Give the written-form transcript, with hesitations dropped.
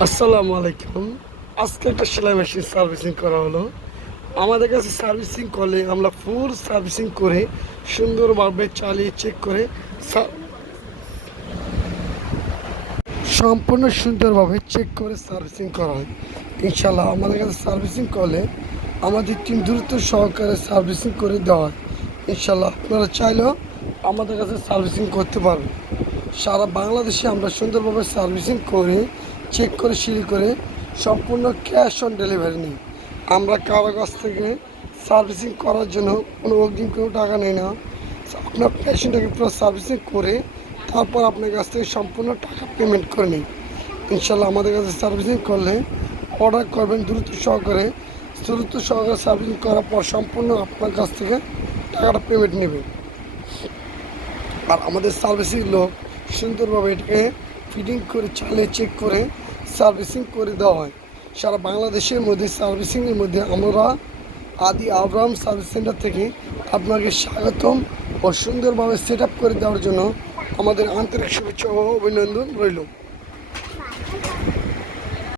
আসসালামু আলাইকুম। আজকে একটা সেলাই মেশিন সার্ভিসিং করা হলো। আমাদের কাছে সার্ভিসিং করলে আমরা ফুল সার্ভিসিং করে সুন্দরভাবে চালিয়ে চেক করে সম্পূর্ণ সুন্দরভাবে চেক করে সার্ভিসিং করা হয়। ইনশাল্লাহ আমাদের কাছে সার্ভিসিং করলে আমাদের টিম দ্রুত সহকারে সার্ভিসিং করে দেওয়া হয়। ইনশাল্লাহ আপনারা চাইলেও আমাদের কাছে সার্ভিসিং করতে পারবেন। সারা বাংলাদেশে আমরা সুন্দরভাবে সার্ভিসিং করে চেক করে সিঁড়ি করে সম্পূর্ণ ক্যাশ অন ডেলিভারি নিই। আমরা কারো কাছ থেকে সার্ভিসিং করার জন্য কোনো অগ্রিম কোনো টাকা নেই না। আপনার পেশেন্টটাকে পুরো সার্ভিসিং করে তারপর আপনার কাছ থেকে সম্পূর্ণ টাকা পেমেন্ট করে নিই। ইনশাল্লাহ আমাদের কাছে সার্ভিসিং করলে অর্ডার করবেন দ্রুত সহকারে সার্ভিসিং করার পর সম্পূর্ণ আপনার কাছ থেকে টাকাটা পেমেন্ট নেবে। আর আমাদের সার্ভিসিং লোক সুন্দরভাবে এটাকে ফিটিং করে চালিয়ে চেক করে সার্ভিসিং করে দেওয়া হয়। সারা বাংলাদেশের মধ্যে সার্ভিসিংয়ের মধ্যে আমরা আদি আব্রাহাম সার্ভিস সেন্টার থেকে আপনাকে স্বাগতম ও সুন্দরভাবে সেট আপ করে দেওয়ার জন্য আমাদের আন্তরিক শুভেচ্ছা ও অভিনন্দন রইল।